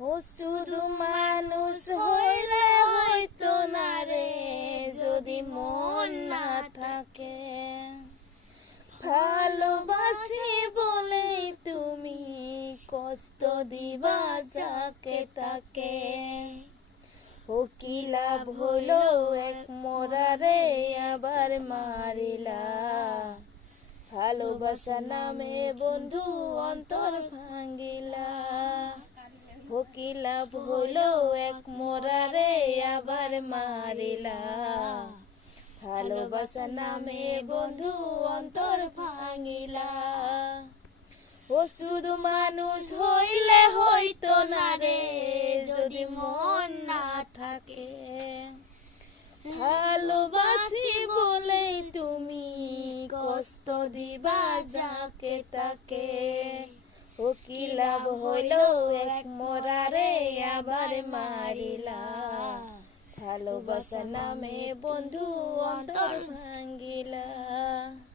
ও শুধু মানুষ হইলে হয়তো না রে, যদি মন না থাকে। ভালোবাসি বলেই তুমি কষ্ট দিবা যাকে তাকে। ও কি লাভ হলো এক মরারে আবার মারিলা। ভালোবাসা নামে বন্ধু অন্তর ভাঙ্গিলা। ও কি লাভ হলো এক মরারে আবার মারিলা। ভালোবাসা নামে বন্ধু অন্তর ভাঙিলা। ও শুধু মানুষ হইলে হইতো না রে, যদি মন না থাকে। ভালোবাসি বলেই তুমি কষ্ট দিবা যাকে তাকে। ও কি লাভ হইলো এক মরারে আবার মারিলা। ভালোবাসা নামে বন্ধু অন্তর ভাঙ্গিলা।